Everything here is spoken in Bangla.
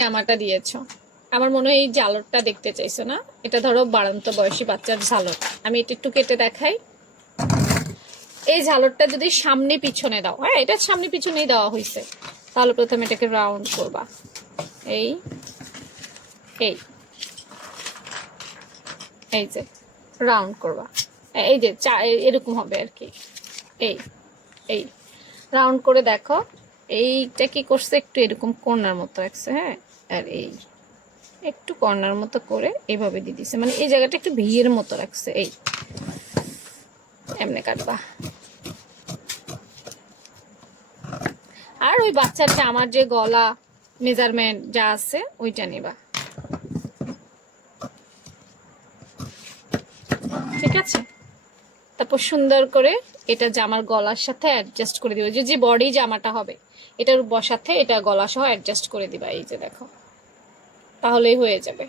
জামাটা দিয়েছো, আমার মনে হয় এই ঝালরটা দেখতে চাইছো না? এটা ধরো বাড়ন্ত বয়সী বাচ্চার ঝালর, আমি এটা একটু কেটে দেখাই। এই ঝালরটা যদি সামনে পিছনে দাও, হ্যাঁ এটা সামনে পিছনেই দেওয়া হয়েছে, তাহলে প্রথমে এটাকে রাউন্ড করবা, এই এই এই যে রাউন্ড করবা, এই যে এরকম হবে আর কি, এই এই রাউন্ড করে দেখো। এইটা কি করছে, একটু এরকম কর্নার মতো রাখছে, হ্যাঁ, আর এই একটু কর্নার মতো করে এইভাবে দিয়ে দিছে, মানে এই জায়গাটা একটু ভিয়ের মতো রাখছে, এই এমনি কাটবা। আর ওই বাচ্চাটা আমার যে গলা মেজারমেন্ট যা আছে ওইটা নেবা, ঠিক আছে? তারপর সুন্দর করে এটা জামার গলার সাথে অ্যাডজাস্ট করে দিবা, যে যে বডি জামাটা হবে এটার সাথে এটা গলা সহ অ্যাডজাস্ট করে দিবা, এই যে দেখো, তাহলেই হয়ে যাবে।